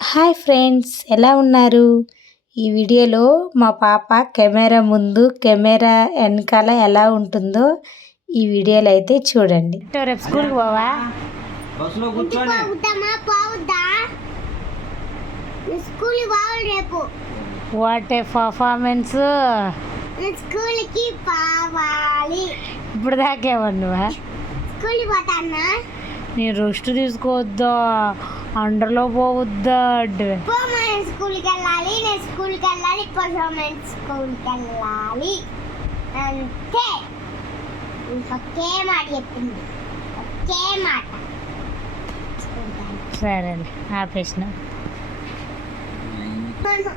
Hi friends, ఎలా ఉన్నారు? ఈ వీడియోలో మా పాప కెమెరా ముందు కెమెరా వెనకాల ఎలా ఉంటుందో ఈ వీడియోలో అయితే చూడండి. రేపు స్కూల్కి పోవా? What a performance! స్కూల్కి పోవాలి. ఇప్పుడు దాకేమన్నావా? స్కూల్కి పోతానా? నేను రెస్ట్ తీసుకోవద్దా, అండర్లో పోవద్దా? స్కూల్కి వెళ్ళాలి, నేను స్కూల్కి వెళ్ళాలి, పర్ఫార్మెన్స్ స్కూల్కి వెళ్ళాలి అంతే. ఒకే మాట చెప్పింది, ఒకే మాట. సరే ఆపేసిన. ప్లీజ్